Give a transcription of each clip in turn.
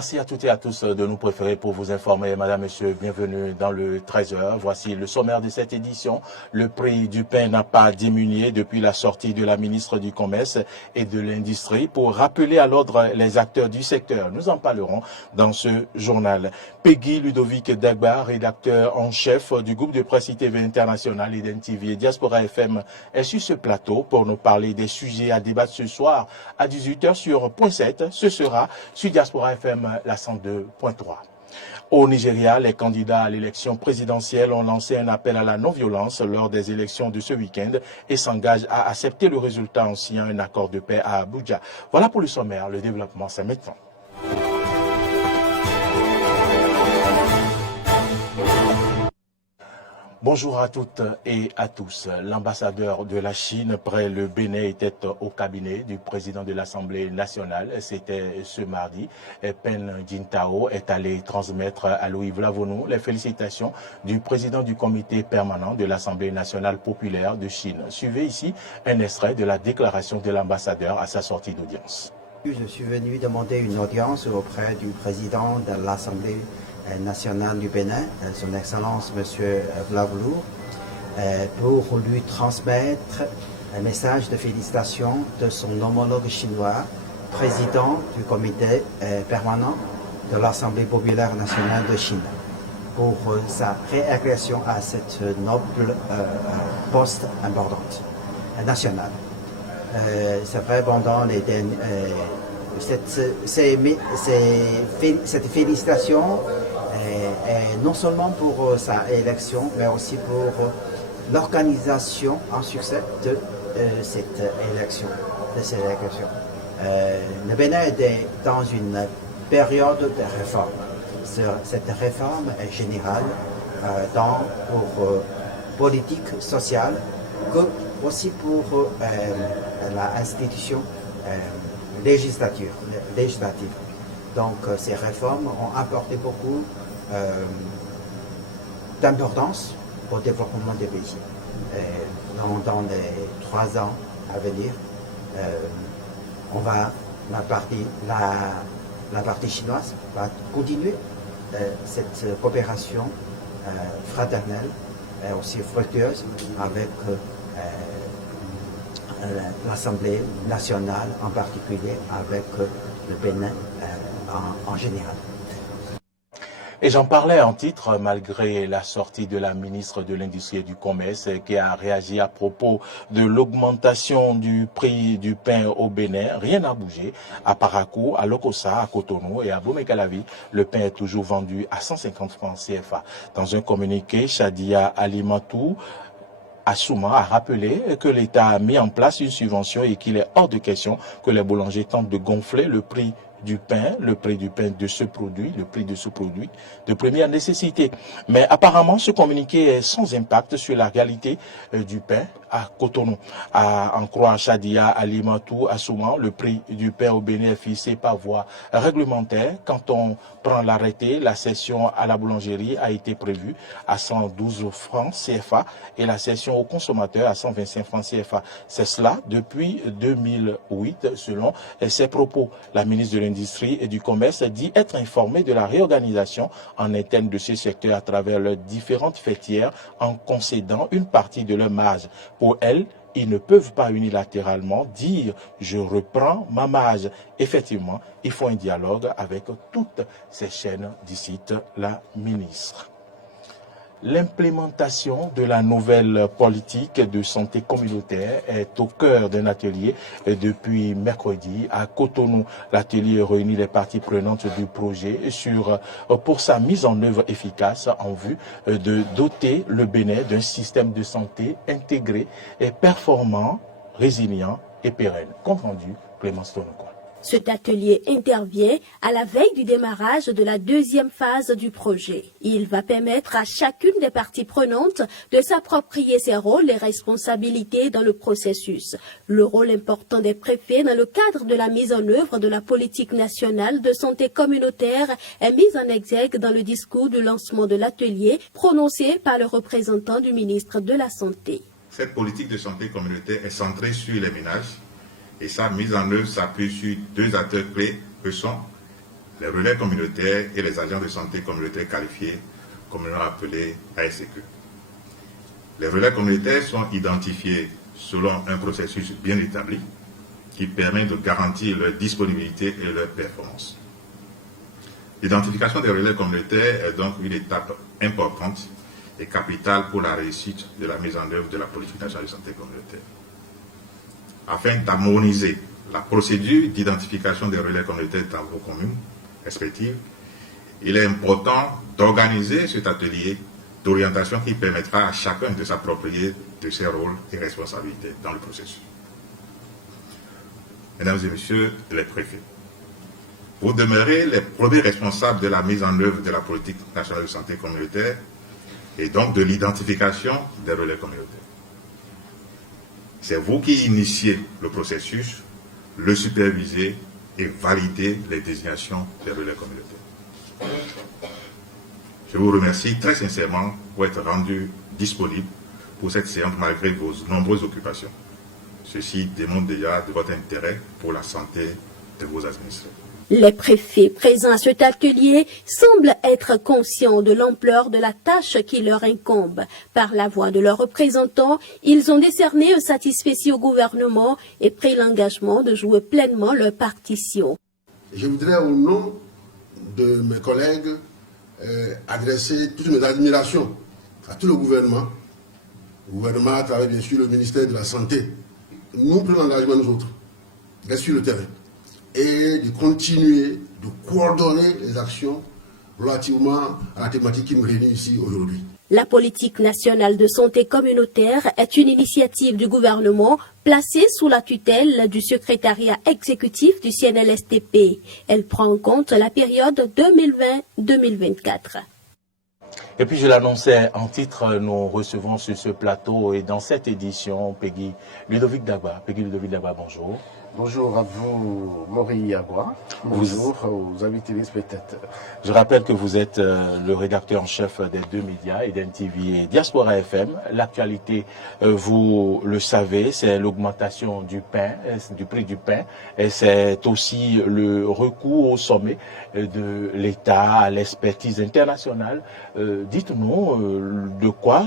Merci à toutes et à tous de nous préférer pour vous informer. Madame, Monsieur, bienvenue dans le 13h. Voici le sommaire de cette édition. Le prix du pain n'a pas diminué depuis la sortie de la ministre du Commerce et de l'Industrie pour rappeler à l'ordre les acteurs du secteur. Nous en parlerons dans ce journal. Peggy Ludovic Dagba, rédacteur en chef du groupe de presse ITV International, Eden TV et Diaspora FM, est sur ce plateau pour nous parler des sujets à débattre ce soir à 18h sur Point 7. Ce sera sur Diaspora FM la 102.3. Au Nigeria, les candidats à l'élection présidentielle ont lancé un appel à la non-violence lors des élections de ce week-end et s'engagent à accepter le résultat en signant un accord de paix à Abuja. Voilà pour le sommaire. Le développement, c'est maintenant. Bonjour à toutes et à tous. L'ambassadeur de la Chine près le Bénin était au cabinet du président de l'Assemblée nationale. C'était ce mardi. Pen Jintao est allé transmettre à Louis Vlavonou les félicitations du président du comité permanent de l'Assemblée nationale populaire de Chine. Suivez ici un extrait de la déclaration de l'ambassadeur à sa sortie d'audience. Je suis venu demander une audience auprès du président de l'Assemblée nationale du Bénin, son Excellence M. Vlavoulou, pour lui transmettre un message de félicitations de son homologue chinois, président du comité permanent de l'Assemblée populaire nationale de Chine, pour sa réélection à cette noble poste importante nationale. C'est vrai, pendant les derniers... Cette félicitation est non seulement pour sa élection, mais aussi pour l'organisation en succès de cette élection. Le Bénin est dans une période de réforme. Cette réforme est générale pour politique sociale, que aussi pour l'institution législative. Donc ces réformes ont apporté beaucoup d'importance au développement des pays. Dans les 3 ans à venir, la partie chinoise va continuer cette coopération fraternelle et aussi fructueuse avec l'Assemblée nationale, en particulier avec le Bénin en général. Et j'en parlais en titre, malgré la sortie de la ministre de l'Industrie et du Commerce qui a réagi à propos de l'augmentation du prix du pain au Bénin. Rien n'a bougé. À Parakou, à Lokossa, à Cotonou et à Bomekalavi, le pain est toujours vendu à 150 francs CFA. Dans un communiqué, Shadia Alimatou Assouma a rappelé que l'État a mis en place une subvention et qu'il est hors de question que les boulangers tentent de gonfler le prix du pain de ce produit, le prix de ce produit de première nécessité. Mais apparemment, ce communiqué est sans impact sur la réalité du pain à Cotonou. À en croire Shadia Alimatou Assouma, le prix du pain au Bénin est fixé par voie réglementaire. Quand on prend l'arrêté, la cession à la boulangerie a été prévue à 112 francs CFA et la cession aux consommateurs à 125 francs CFA. C'est cela depuis 2008, selon ses propos. La ministre de l'Industrie et du Commerce dit être informée de la réorganisation en interne de ce secteur à travers leurs différentes fêtières en concédant une partie de leur marge. Pour elle, ils ne peuvent pas unilatéralement dire « je reprends ma marge ». Effectivement, il faut un dialogue avec toutes ces chaînes, dit la ministre. L'implémentation de la nouvelle politique de santé communautaire est au cœur d'un atelier depuis mercredi à Cotonou. L'atelier réunit les parties prenantes du projet pour sa mise en œuvre efficace en vue de doter le Bénin d'un système de santé intégré et performant, résilient et pérenne. Compte rendu, Clémence Tonoko. Cet atelier intervient à la veille du démarrage de la 2e phase du projet. Il va permettre à chacune des parties prenantes de s'approprier ses rôles et responsabilités dans le processus. Le rôle important des préfets dans le cadre de la mise en œuvre de la politique nationale de santé communautaire est mis en exergue dans le discours de lancement de l'atelier prononcé par le représentant du ministre de la Santé. Cette politique de santé communautaire est centrée sur les ménages. Et sa mise en œuvre s'appuie sur 2 acteurs clés que sont les relais communautaires et les agents de santé communautaires qualifiés, communément appelés ASCQ. Les relais communautaires sont identifiés selon un processus bien établi qui permet de garantir leur disponibilité et leur performance. L'identification des relais communautaires est donc une étape importante et capitale pour la réussite de la mise en œuvre de la politique nationale de santé communautaire. Afin d'harmoniser la procédure d'identification des relais communautaires dans vos communes respectives, il est important d'organiser cet atelier d'orientation qui permettra à chacun de s'approprier de ses rôles et responsabilités dans le processus. Mesdames et messieurs les préfets, vous demeurez les premiers responsables de la mise en œuvre de la politique nationale de santé communautaire et donc de l'identification des relais communautaires. C'est vous qui initiez le processus, le supervisez et validez les désignations des relais communautaires. Je vous remercie très sincèrement pour être rendu disponible pour cette séance malgré vos nombreuses occupations. Ceci démontre déjà de votre intérêt pour la santé de vos administrés. Les préfets présents à cet atelier semblent être conscients de l'ampleur de la tâche qui leur incombe. Par la voix de leurs représentants, ils ont décerné un satisfecit au gouvernement et pris l'engagement de jouer pleinement leur partition. Je voudrais au nom de mes collègues adresser toutes mes admirations à tout le gouvernement à travers bien sûr le ministère de la Santé. Nous prenons l'engagement nous autres d'être sur le terrain et de continuer de coordonner les actions relativement à la thématique qui nous réunit ici aujourd'hui. La politique nationale de santé communautaire est une initiative du gouvernement placée sous la tutelle du secrétariat exécutif du CNLSTP. Elle prend en compte la période 2020-2024. Et puis je l'annonçais en titre, nous recevons sur ce plateau et dans cette édition Peggy Ludovic Dagba. Peggy Ludovic Dagba, bonjour. Bonjour à vous, Maury Abois. Bonjour aux invités et spectateurs. Je rappelle que vous êtes le rédacteur en chef des deux médias, Eden TV et Diaspora FM. L'actualité, vous le savez, c'est l'augmentation du pain, du prix du pain. Et c'est aussi le recours au sommet de l'État à l'expertise internationale. Dites-nous de quoi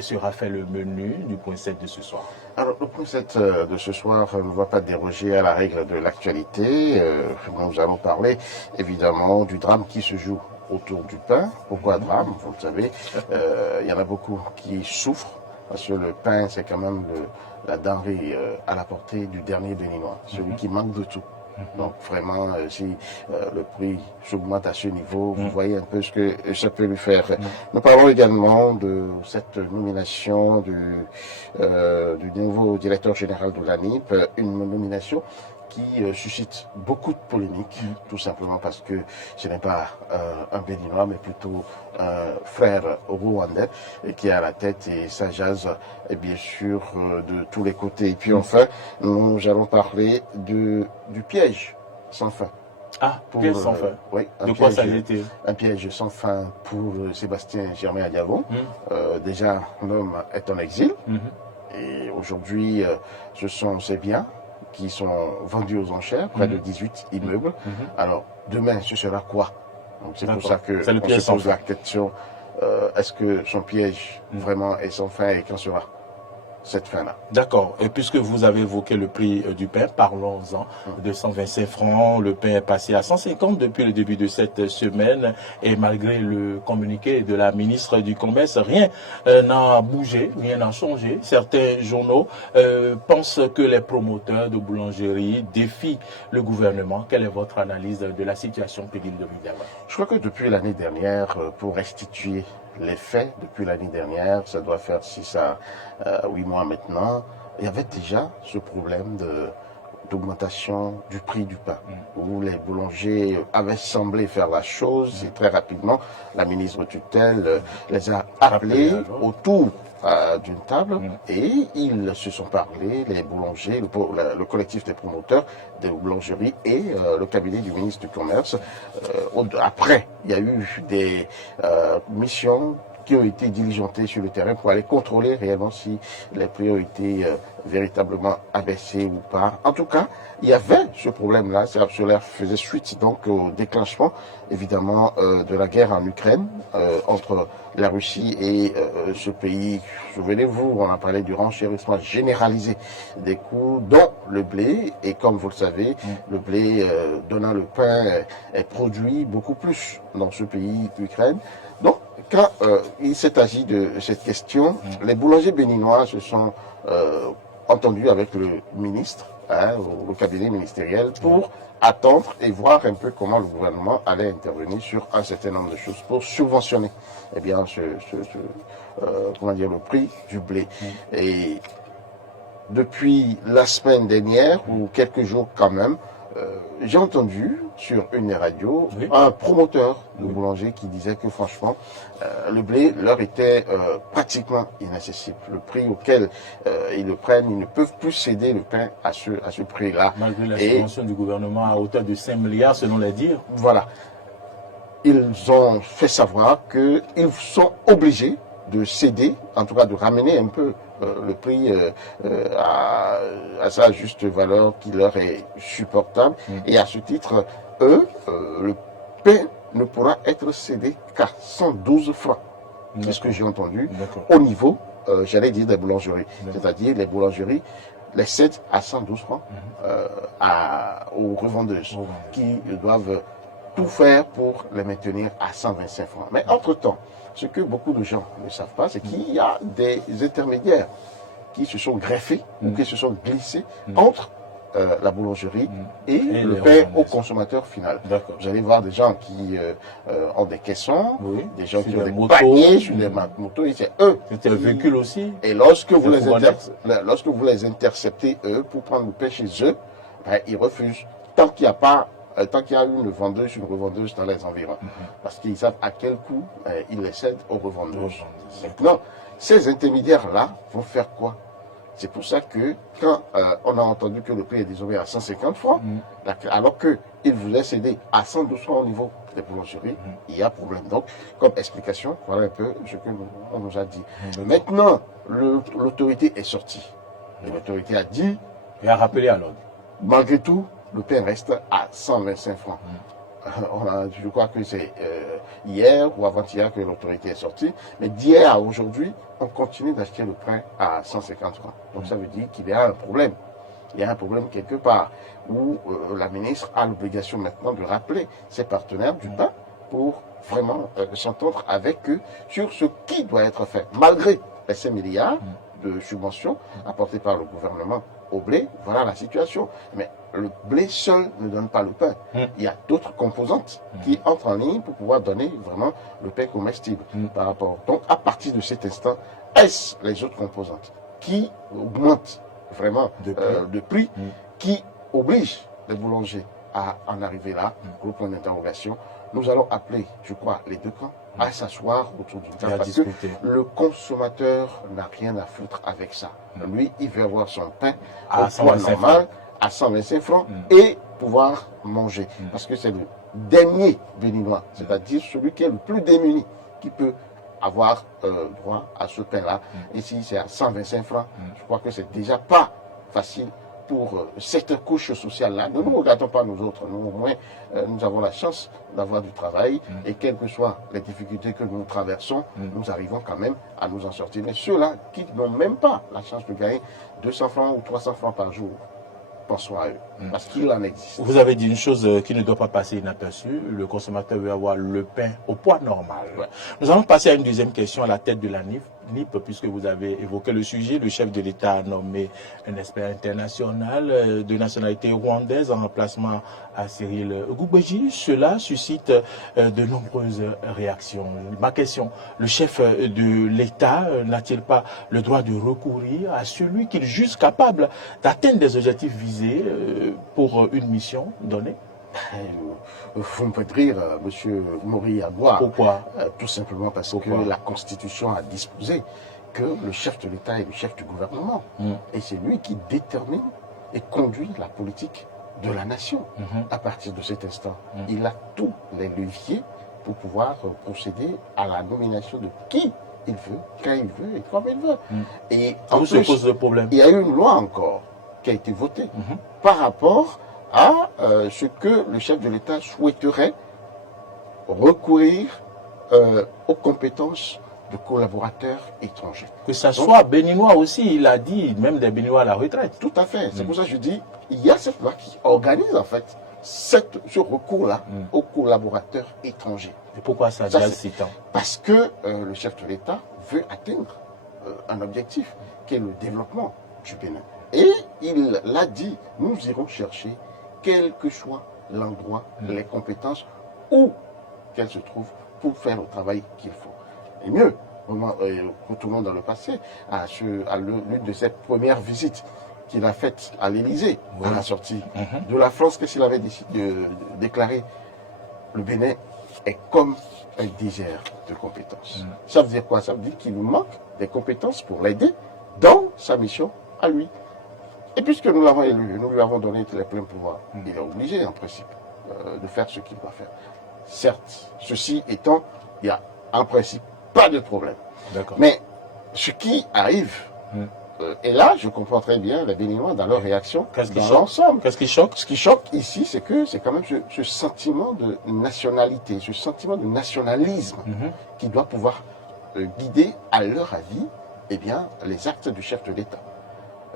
sera fait le menu du point 7 de ce soir. Alors, le point 7 de ce soir ne va pas déroger à la règle de l'actualité. Nous allons parler évidemment du drame qui se joue autour du pain. Pourquoi drame? Vous le savez, il y en a beaucoup qui souffrent parce que le pain, c'est quand même la denrée à la portée du dernier béninois, celui qui manque de tout. Donc vraiment, si le prix s'augmente à ce niveau, vous voyez un peu ce que ça peut lui faire. Nous parlons également de cette nomination du nouveau directeur général de l'ANIP, une nomination qui suscite beaucoup de polémiques, tout simplement parce que ce n'est pas un Béninois, mais plutôt un frère rwandais qui est à la tête, et ça jase bien sûr de tous les côtés. Et puis enfin, nous allons parler du piège sans fin. Ah, piège sans fin. Oui, de quoi s'agit-il? Un piège sans fin pour Sébastien Germain Adiago. Déjà, l'homme est en exil, et aujourd'hui, ce sont ses biens qui sont vendus aux enchères, près de 18 immeubles. Alors, demain, ce sera quoi? C'est pour ça que on se pose la question, est-ce que son piège vraiment est sans fin, et quand sera cette fin-là? D'accord. Et puisque vous avez évoqué le prix du pain, parlons-en. De 125 francs, le pain est passé à 150 depuis le début de cette semaine. Et malgré le communiqué de la ministre du Commerce, rien n'a bougé, rien n'a changé. Certains journaux pensent que les promoteurs de boulangerie défient le gouvernement. Quelle est votre analyse de la situation, Peggy Ludovic Dagba? Je crois que depuis l'année dernière, pour restituer les faits, depuis l'année dernière, ça doit faire 6 à 8 mois maintenant, il y avait déjà ce problème d'augmentation du prix du pain, où les boulangers avaient semblé faire la chose, et très rapidement, la ministre tutelle les a appelés autour d'une table, et ils se sont parlé, les boulangers, le collectif des promoteurs des boulangeries et le cabinet du ministre du Commerce. Après, il y a eu des missions qui ont été diligentés sur le terrain pour aller contrôler réellement si les prix ont été véritablement abaissés ou pas. En tout cas, il y avait ce problème-là. Cela faisait suite donc au déclenchement, évidemment, de la guerre en Ukraine entre la Russie et ce pays. Souvenez-vous, on a parlé du renchérissement généralisé des coûts, dont le blé. Et comme vous le savez, le blé donnant le pain est produit beaucoup plus dans ce pays d'Ukraine. Donc, quand il s'est agi de cette question, les boulangers béninois se sont entendus avec le ministre, au cabinet ministériel, pour attendre et voir un peu comment le gouvernement allait intervenir sur un certain nombre de choses pour subventionner bien, le prix du blé. Et depuis la semaine dernière, ou quelques jours quand même, j'ai entendu sur une des radios un promoteur de boulanger qui disait que franchement, le blé leur était pratiquement inaccessible. Le prix auquel ils le prennent, ils ne peuvent plus céder le pain à ce prix-là. Malgré la subvention du gouvernement à hauteur de 5 milliards selon les dires. Voilà. Ils ont fait savoir qu'ils sont obligés de céder, en tout cas de ramener un peu le prix à sa juste valeur qui leur est supportable. Et à ce titre, eux, le pain ne pourra être cédé qu'à 112 francs. C'est ce que j'ai entendu au niveau, j'allais dire, des boulangeries. C'est-à-dire les boulangeries les cèdent à 112 francs aux revendeuses qui doivent tout faire pour les maintenir à 125 francs. Mais entre-temps, ce que beaucoup de gens ne savent pas, c'est qu'il y a des intermédiaires qui se sont greffés ou qui se sont glissés entre la boulangerie et le pain au consommateur final. Vous allez voir des gens qui ont des caissons, des gens qui ont des paniers sur des motos, et c'est eux. C'est un véhicule aussi. Et lorsque vous les interceptez, eux, pour prendre le pain chez eux, ben, ils refusent. Tant qu'il y a une vendeuse, une revendeuse dans les environs. Parce qu'ils savent à quel coût ils les cèdent aux revendeuses. Maintenant, ces intermédiaires-là vont faire quoi? C'est pour ça que quand on a entendu que le prix est désormais à 150 francs, alors qu'ils voulaient céder à 112 francs au niveau des boulangeries, il y a problème. Donc, comme explication, voilà un peu ce qu'on nous a dit. Maintenant, l'autorité est sortie. L'autorité a dit... Et a rappelé à l'ordre. Malgré tout, le pain reste à 125 francs. Je crois que c'est hier ou avant-hier que l'autorité est sortie, mais d'hier à aujourd'hui, on continue d'acheter le pain à 150 francs. Donc ça veut dire qu'il y a un problème. Il y a un problème quelque part où la ministre a l'obligation maintenant de rappeler ses partenaires du pain pour vraiment s'entendre avec eux sur ce qui doit être fait. Malgré les 5 milliards de subventions apportées par le gouvernement au blé, voilà la situation. Mais le blé seul ne donne pas le pain. Il y a d'autres composantes qui entrent en ligne pour pouvoir donner vraiment le pain comestible par rapport. Donc, à partir de cet instant, est-ce les autres composantes qui augmentent vraiment de prix, qui obligent les boulangers à en arriver là, gros point d'interrogation. Nous allons appeler, je crois, les deux camps à s'asseoir autour d'une table parce que le consommateur n'a rien à foutre avec ça. Lui, il veut avoir son pain au poids normal, à 125 francs et pouvoir manger. Parce que c'est le dernier béninois, c'est-à-dire celui qui est le plus démuni, qui peut avoir droit à ce pain-là. Ici, c'est à 125 francs. Je crois que c'est déjà pas facile pour cette couche sociale-là. Ne nous regardons pas nous autres. Nous, au moins, nous avons la chance d'avoir du travail et quelles que soient les difficultés que nous traversons, nous arrivons quand même à nous en sortir. Mais ceux-là qui n'ont même pas la chance de gagner 200 francs ou 300 francs par jour, pensons à eux, parce qu'il en existe. Vous avez dit une chose qui ne doit pas passer inaperçue. Le consommateur veut avoir le pain au poids normal. Nous allons passer à une deuxième question à la tête de la NIP, puisque vous avez évoqué le sujet. Le chef de l'État a nommé un expert international de nationalité rwandaise en remplacement à Cyril Goubeji. Cela suscite de nombreuses réactions. Ma question, le chef de l'État n'a-t-il pas le droit de recourir à celui qu'il juge capable d'atteindre des objectifs visés pour une mission donnée? Vous me faites rire, monsieur Maury Aboua. Pourquoi? Tout simplement parce que la Constitution a disposé que le chef de l'État est le chef du gouvernement. Et c'est lui qui détermine et conduit la politique de la nation. À partir de cet instant, il a tous les leviers pour pouvoir procéder à la nomination de qui il veut, quand il veut et comme il veut. Et en Où se plus, pose le problème? il y a eu une loi encore qui a été votée par rapport à ce que le chef de l'État souhaiterait recourir aux compétences de collaborateurs étrangers. Que ça soit béninois aussi, il a dit, même des béninois à la retraite. Tout à fait. C'est pour ça que je dis, il y a cette loi qui organise en fait ce recours-là aux collaborateurs étrangers. Et pourquoi ça Ça, diable c'est- si tant? Parce que le chef de l'État veut atteindre un objectif qui est le développement du Bénin. Et il l'a dit, nous irons chercher, quel que soit l'endroit, les compétences, où qu'elles se trouvent, pour faire le travail qu'il faut. Et mieux, retournons dans le passé, à l'une de ses premières visites qu'il a faites à l'Élysée, à la sortie de la France, qu'est-ce qu'il avait déclaré? Le Bénin est comme un désert de compétences. Ça veut dire quoi? Ça veut dire qu'il nous manque des compétences pour l'aider dans sa mission à lui. Et puisque nous l'avons élu, nous lui avons donné tous les pleins pouvoirs, il est obligé en principe de faire ce qu'il doit faire. Certes, ceci étant, il n'y a en principe pas de problème. D'accord. Mais ce qui arrive, et là je comprends très bien les Béninois dans leur réaction, Qu'est-ce qui dans choque? l'ensemble. Qu'est-ce qui choque? Ce qui choque ici, c'est que c'est quand même ce sentiment de nationalité, ce sentiment de nationalisme qui doit pouvoir guider, à leur avis, eh bien, les actes du chef de l'État.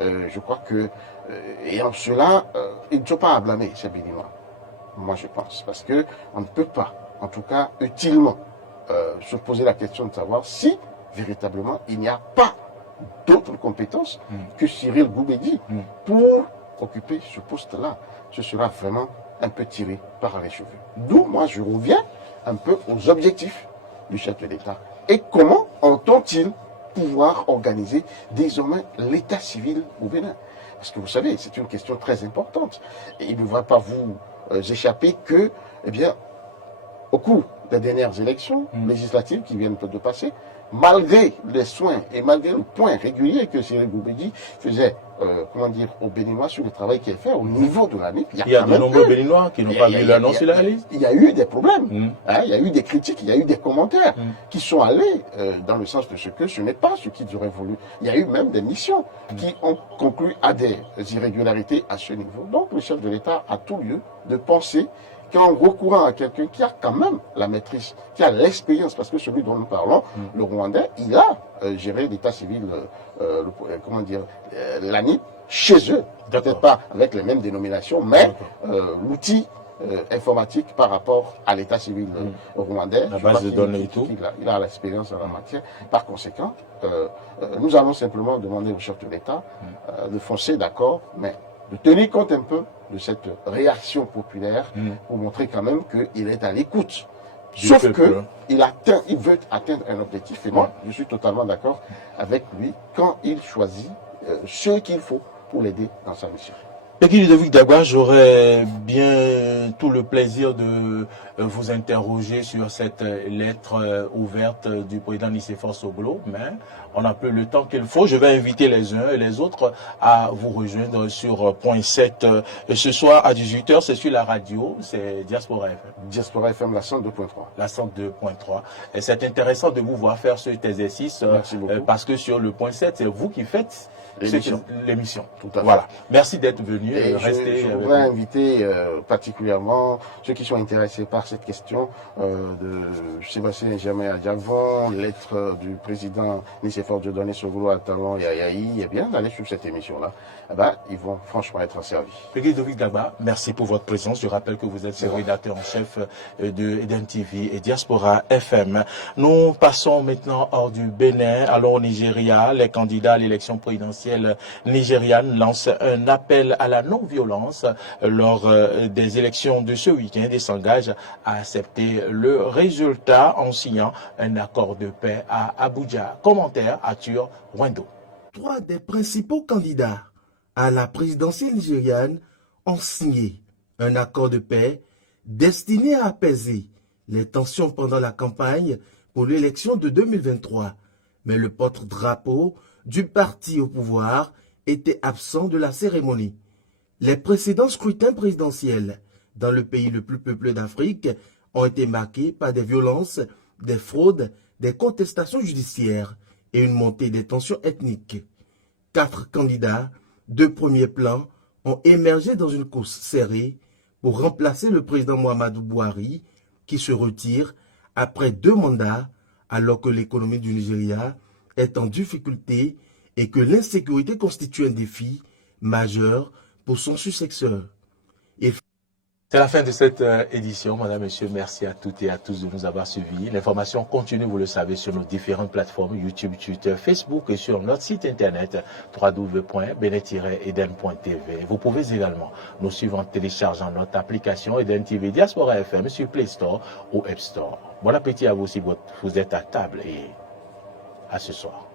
Je crois que, et en cela, ils ne sont pas à blâmer, ces Béninois. Moi, je pense. Parce qu'on ne peut pas, en tout cas, utilement, se poser la question de savoir si, véritablement, il n'y a pas d'autres compétences que Cyril Goumbedi pour occuper ce poste-là. Ce sera vraiment un peu tiré par les cheveux. D'où, moi, je reviens un peu aux objectifs du chef de l'État. Et comment entend-il pouvoir organiser désormais l'état civil au Bénin? Parce que vous savez, c'est une question très importante. Et il ne va pas vous échapper que, eh bien, au cours des dernières élections législatives qui viennent de passer, malgré les soins et malgré le point régulier que Cyril Goumbedi faisait, aux Béninois sur le travail qu'il fait au niveau de la NIP, Il y a de nombreux Béninois qui n'ont pas vu l'annonce sur la liste. Il y a eu des problèmes, hein, il y a eu des critiques, il y a eu des commentaires qui sont allés dans le sens de ce que ce n'est pas ce qu'ils auraient voulu. Il y a eu même des missions qui ont conclu à des irrégularités à ce niveau. Donc le chef de l'État a tout lieu de penser qu'en recourant à quelqu'un qui a quand même la maîtrise, qui a l'expérience, parce que celui dont nous parlons, le Rwandais, il a géré l'état civil, l'ANIP, chez eux. Peut-être pas avec les mêmes dénominations, mais l'outil informatique par rapport à l'état civil rwandais. La base de données et tout. Il a l'expérience en la matière. Par conséquent, nous allons simplement demander au chef de l'État de foncer d'accord, mais de tenir compte un peu de cette réaction populaire pour montrer quand même qu'il est à l'écoute. Sauf qu'il veut atteindre un objectif. Et moi, je suis totalement d'accord avec lui quand il choisit ce qu'il faut pour l'aider dans sa mission. Peggy Ludovic Dagba, j'aurais bien tout le plaisir de vous interroger sur cette lettre ouverte du président Nicéphore Soglo, mais on n'a plus le temps qu'il faut. Je vais inviter les uns et les autres à vous rejoindre sur point 7 ce soir à 18h. C'est sur la radio, c'est Diaspora FM. Diaspora FM, la 102.3. La 102.3. Et c'est intéressant de vous voir faire cet exercice parce que sur le point 7, c'est vous qui faites l'émission. Tout à fait. Voilà. Merci d'être venu. Et je voudrais inviter particulièrement ceux qui sont intéressés par cette question de Sébastien Germain Adjavon, lettre du président Nicéphore Dieudonné Soglo à Talon et à Yahi, et bien d'aller sur cette émission-là. Eh ben, ils vont franchement être servis. Peggy Ludovic Dagba, merci pour votre présence. Je rappelle que vous êtes le rédacteur en chef de Eden TV et Diaspora FM. Nous passons maintenant hors du Bénin, allons au Nigeria. Les candidats à l'élection présidentielle nigériane lancent un appel à la non-violence lors des élections de ce week-end et s'engagent à accepter le résultat en signant un accord de paix à Abuja. Commentaire Arthur Wendo. 3 des principaux candidats à la présidentielle nigériane ont signé un accord de paix destiné à apaiser les tensions pendant la campagne pour l'élection de 2023. Mais le porte-drapeau du parti au pouvoir était absent de la cérémonie. Les précédents scrutins présidentiels dans le pays le plus peuplé d'Afrique ont été marqués par des violences, des fraudes, des contestations judiciaires et une montée des tensions ethniques. 4 candidats de premier plan ont émergé dans une course serrée pour remplacer le président Muhammadu Buhari qui se retire après 2 mandats alors que l'économie du Nigeria est en difficulté et que l'insécurité constitue un défi majeur pour son successeur. C'est la fin de cette édition. Madame, Monsieur, merci à toutes et à tous de nous avoir suivis. L'information continue, vous le savez, sur nos différentes plateformes YouTube, Twitter, Facebook et sur notre site internet www.benet-eden.tv. Vous pouvez également nous suivre en téléchargeant notre application Eden TV Diaspora FM sur Play Store ou App Store. Bon appétit à vous si vous êtes à table et à ce soir.